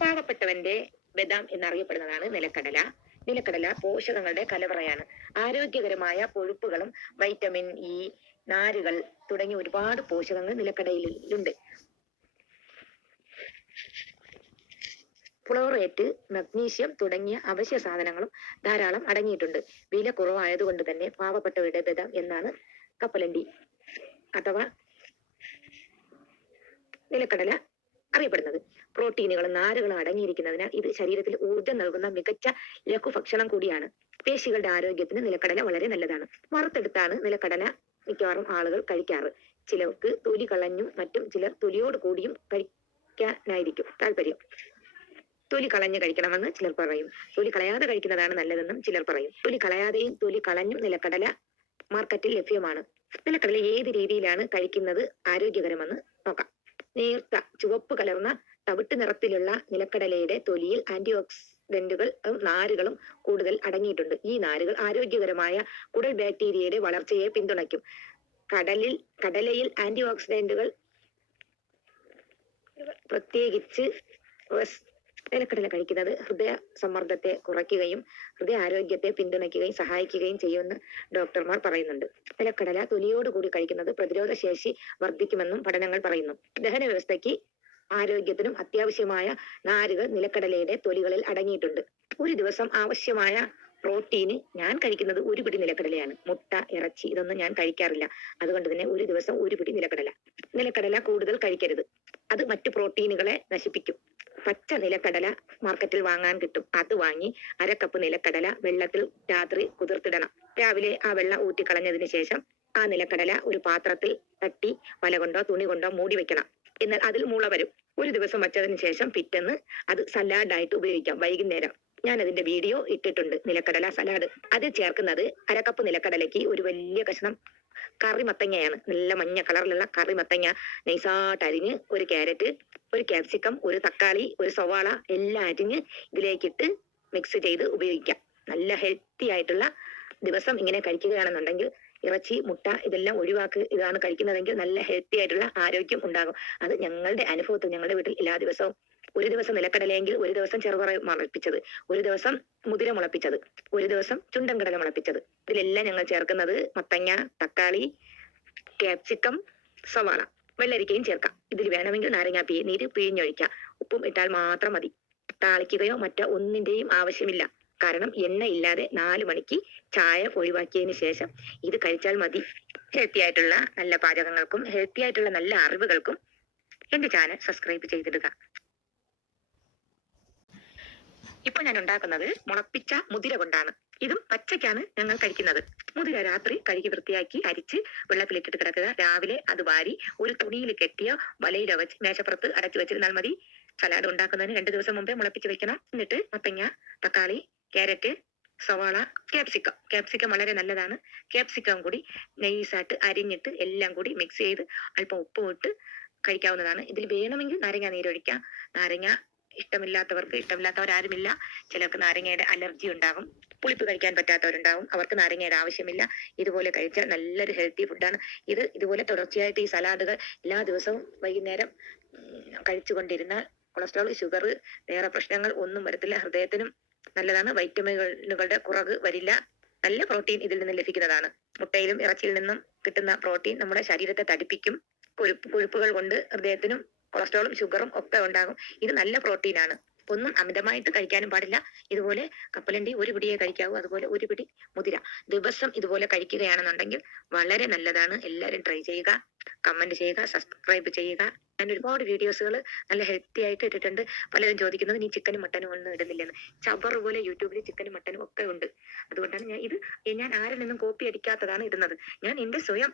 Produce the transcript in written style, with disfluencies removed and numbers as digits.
പാവപ്പെട്ടവന്റെ ബദാം എന്നറിയപ്പെടുന്നതാണ് നിലക്കടല. നിലക്കടല പോഷകങ്ങളുടെ കലവറയാണ്. ആരോഗ്യകരമായ കൊഴുപ്പുകളും വൈറ്റമിൻ ഇ, നാരുകൾ തുടങ്ങിയ ഒരുപാട് പോഷകങ്ങൾ നിലക്കടലയിലുണ്ട്. ഫ്ലോറേറ്റ്, മഗ്നീഷ്യം തുടങ്ങിയ അവശ്യ സാധനങ്ങളും ധാരാളം അടങ്ങിയിട്ടുണ്ട്. വില കുറവായതുകൊണ്ട് തന്നെ പാവപ്പെട്ടവരുടെ ബദാം എന്നാണ് കപ്പലണ്ടി അഥവാ നിലക്കടല അറിയപ്പെടുന്നത്. പ്രോട്ടീനുകളും നാരുകളും അടങ്ങിയിരിക്കുന്നതിനാൽ ഇത് ശരീരത്തിൽ ഊർജ്ജം നൽകുന്ന മികച്ച ലഘുഭക്ഷണം കൂടിയാണ്. പേശികളുടെ ആരോഗ്യത്തിന് നിലക്കടല വളരെ നല്ലതാണ്. വറുത്തെടുത്താണ് നിലക്കടല മിക്കവാറും ആളുകൾ കഴിക്കാറ്. ചിലർക്ക് തൊലി കളഞ്ഞും മറ്റും, ചിലർ തൊലിയോട് കൂടിയും കഴിക്കാനായിരിക്കും താല്പര്യം. തൊലി കളഞ്ഞ് കഴിക്കണമെന്ന് ചിലർ പറയും. തൊലി കളയാതെ കഴിക്കുന്നതാണ് നല്ലതെന്നും ചിലർ പറയും. തൊലി കളയാതെയും തൊലി കളഞ്ഞും നിലക്കടല മാർക്കറ്റിൽ ലഭ്യമാണ്. നിലക്കടല ഏത് രീതിയിലാണ് കഴിക്കുന്നത് ആരോഗ്യകരമെന്ന് നോക്കാം. നേർത്ത ചുവപ്പ് കലർന്ന തവിട്ട് നിറത്തിലുള്ള നിലക്കടലയുടെ തൊലിയിൽ ആന്റി ഓക്സിഡന്റുകളും നാരുകളും കൂടുതൽ അടങ്ങിയിട്ടുണ്ട്. ഈ നാരുകൾ ആരോഗ്യകരമായ കുടൽ ബാക്ടീരിയയുടെ വളർച്ചയെ പിന്തുണയ്ക്കും. കടലയിൽ ആന്റി ഓക്സിഡന്റുകൾ പ്രത്യേകിച്ച് നിലക്കടല കഴിക്കുന്നത് ഹൃദയ സമ്മർദ്ദത്തെ കുറയ്ക്കുകയും ഹൃദയാരോഗ്യത്തെ പിന്തുണയ്ക്കുകയും സഹായിക്കുകയും ചെയ്യുമെന്ന് ഡോക്ടർമാർ പറയുന്നുണ്ട്. നിലക്കടല തൊലിയോടുകൂടി കഴിക്കുന്നത് പ്രതിരോധ ശേഷി വർദ്ധിക്കുമെന്നും പഠനങ്ങൾ പറയുന്നു. ദഹന വ്യവസ്ഥയ്ക്ക് ആരോഗ്യത്തിനും അത്യാവശ്യമായ നാരുകൾ നിലക്കടലയുടെ തൊലികളിൽ അടങ്ങിയിട്ടുണ്ട്. ഒരു ദിവസം ആവശ്യമായ പ്രോട്ടീന് ഞാൻ കഴിക്കുന്നത് ഒരു പിടി നിലക്കടലയാണ്. മുട്ട, ഇറച്ചി ഇതൊന്നും ഞാൻ കഴിക്കാറില്ല. അതുകൊണ്ട് തന്നെ ഒരു ദിവസം ഒരു പിടി നിലക്കടല. നിലക്കടല കൂടുതൽ കഴിക്കരുത്, അത് മറ്റു പ്രോട്ടീനുകളെ നശിപ്പിക്കും. പച്ച നിലക്കടല മാർക്കറ്റിൽ വാങ്ങാൻ കിട്ടും. അത് വാങ്ങി അരക്കപ്പ് നിലക്കടല വെള്ളത്തിൽ രാത്രി കുതിർത്തിടണം. രാവിലെ ആ വെള്ളം ഊറ്റിക്കളഞ്ഞതിന് ശേഷം ആ നിലക്കടല ഒരു പാത്രത്തിൽ തട്ടി വല കൊണ്ടോ തുണി കൊണ്ടോ മൂടി വെക്കണം. എന്നാൽ അതിൽ മുള വരും. ഒരു ദിവസം വച്ചതിന് ശേഷം പിറ്റേന്ന് അത് സലാഡായിട്ട് ഉപയോഗിക്കാം. വൈകുന്നേരം ഞാൻ അതിന്റെ വീഡിയോ ഇട്ടിട്ടുണ്ട്. നിലക്കടല സലാഡ്. അതിൽ ചേർക്കുന്നത് അരക്കപ്പ് നിലക്കടലയ്ക്ക് ഒരു വലിയ കഷ്ണം കറി മത്തങ്ങയാണ്. നല്ല മഞ്ഞ കളറിലുള്ള കറി മത്തങ്ങ നൈസായിട്ട് അരിഞ്ഞ്, ഒരു ക്യാരറ്റ്, ഒരു ക്യാപ്സിക്കം, ഒരു തക്കാളി, ഒരു സവാള എല്ലാം അരിഞ്ഞ് ഇതിലേക്കിട്ട് മിക്സ് ചെയ്ത് ഉപയോഗിക്കാം. നല്ല ഹെൽത്തി ആയിട്ടുള്ള, ദിവസം ഇങ്ങനെ കഴിക്കുകയാണെന്നുണ്ടെങ്കിൽ ഇറച്ചി, മുട്ട ഇതെല്ലാം ഇതാണ് കഴിക്കുന്നതെങ്കിൽ നല്ല ഹെൽത്തി ആയിട്ടുള്ള ആരോഗ്യം ഉണ്ടാകും. അത് ഞങ്ങളുടെ അനുഭവത്തിൽ, ഞങ്ങളുടെ വീട്ടിൽ എല്ലാ ദിവസവും ഒരു ദിവസം നിലക്കടലയെങ്കിൽ ഒരു ദിവസം ചെറുപറ മുളപ്പിച്ചത്, ഒരു ദിവസം മുതിര മുളപ്പിച്ചത്, ഒരു ദിവസം ചുണ്ടൻ കടല മുളപ്പിച്ചത്. ഇതിലെല്ലാം ഞങ്ങൾ ചേർക്കുന്നത് മത്തങ്ങ, തക്കാളി, ക്യാപ്സിക്കം, സവാള, വെള്ളരിക്കയും ചേർക്കാം. ഇതിൽ വേണമെങ്കിൽ നാരങ്ങാ നീര് പിഴിഞ്ഞൊഴിക്കാം. ഉപ്പും ഇട്ടാൽ മാത്രം മതി. താളിക്കുകയോ മറ്റോ ഒന്നിന്റെയും ആവശ്യമില്ല. കാരണം എണ്ണ ഇല്ലാതെ 4 മണിക്ക് ചായ ഒഴിവാക്കിയതിന് ശേഷം ഇത് കഴിച്ചാൽ മതി. ഹെൽത്തി ആയിട്ടുള്ള നല്ല പാചകങ്ങൾക്കും ഹെൽത്തി ആയിട്ടുള്ള നല്ല അറിവുകൾക്കും എന്റെ ചാനൽ സബ്സ്ക്രൈബ് ചെയ്തിടുക. ഇപ്പൊ ഞാൻ ഉണ്ടാക്കുന്നത് മുളപ്പിച്ച മുതിര കൊണ്ടാണ്. ഇതും പച്ചക്കാണ് ഞങ്ങൾ കഴിക്കുന്നത്. മുതിര രാത്രി കഴുകി വൃത്തിയാക്കി അരിച്ച് വെള്ളത്തിലിട്ടിട്ട് കിടക്കുക. രാവിലെ അത് വാരി ഒരു തുണിയിൽ കെട്ടിയോ വലയിലോ വെച്ച് മേശപ്പുറത്ത് അടച്ചു വെച്ചിരുന്നാൽ മതി. സലാഡ് ഉണ്ടാക്കുന്നതിന് 2 ദിവസം മുമ്പേ മുളപ്പിച്ച് വെക്കണം. എന്നിട്ട് മത്തങ്ങ, തക്കാളി, ക്യാരറ്റ്, സവാള, ക്യാപ്സിക്കം വളരെ നല്ലതാണ്. ക്യാപ്സിക്കം കൂടി നൈസായിട്ട് അരിഞ്ഞിട്ട് എല്ലാം കൂടി മിക്സ് ചെയ്ത് അല്പം ഉപ്പും ഇട്ട് കഴിക്കാവുന്നതാണ്. ഇതിൽ വേണമെങ്കിൽ നാരങ്ങ നീരൊഴിക്കാം. നാരങ്ങ ഇഷ്ടമില്ലാത്തവരാരുമില്ല. ചിലർക്ക് നാരങ്ങയുടെ അലർജി ഉണ്ടാകും. പുളിപ്പ് കഴിക്കാൻ പറ്റാത്തവരുണ്ടാകും. അവർക്ക് നാരങ്ങയുടെ ആവശ്യമില്ല. ഇതുപോലെ കഴിച്ചാൽ നല്ലൊരു ഹെൽത്തി ഫുഡാണ്. ഇതുപോലെ തുടർച്ചയായിട്ട് ഈ സലാഡുകൾ എല്ലാ ദിവസവും വൈകുന്നേരം കഴിച്ചുകൊണ്ടിരുന്നാൽ കൊളസ്ട്രോൾ, ഷുഗർ, വേറെ പ്രശ്നങ്ങൾ ഒന്നും വരത്തില്ല. ഹൃദയത്തിനും നല്ലതാണ്. വൈറ്റമിനുകളുടെ കുറവ് വരില്ല. നല്ല പ്രോട്ടീൻ ഇതിൽ നിന്ന് ലഭിക്കുന്നതാണ്. മുട്ടയിലും ഇറച്ചിയിൽ നിന്നും കിട്ടുന്ന പ്രോട്ടീൻ നമ്മുടെ ശരീരത്തെ തടിപ്പിക്കും. കൊഴുപ്പുകൾ കൊണ്ട് ഹൃദയത്തിനും കൊളസ്ട്രോളും ഷുഗറും ഒക്കെ ഉണ്ടാകും. ഇത് നല്ല പ്രോട്ടീനാണ്. ഒന്നും അമിതമായിട്ട് കഴിക്കാനും പാടില്ല. ഇതുപോലെ കപ്പലണ്ടി ഒരു പിടിയെ കഴിക്കാവൂ. അതുപോലെ ഒരു പിടി മുതിര ദിവസം ഇതുപോലെ കഴിക്കുകയാണെന്നുണ്ടെങ്കിൽ വളരെ നല്ലതാണ്. എല്ലാവരും ട്രൈ ചെയ്യുക, കമന്റ് ചെയ്യുക, സബ്സ്ക്രൈബ് ചെയ്യുക. ഞാൻ ഒരുപാട് വീഡിയോസുകൾ നല്ല ഹെൽത്തി ആയിട്ട് ഇട്ടിട്ടുണ്ട്. പലരും ചോദിക്കുന്നത് നീ ചിക്കനും മട്ടനും ഒന്നും ഇടുന്നില്ലെന്ന്. ചവറ് പോലെ യൂട്യൂബിൽ ചിക്കനും മട്ടനും ഒക്കെ ഉണ്ട്. അതുകൊണ്ടാണ് ഞാൻ ആരിൽ നിന്നും കോപ്പി അടിക്കാത്തതാണ് ഇടുന്നത്. ഞാൻ എന്റെ സ്വയം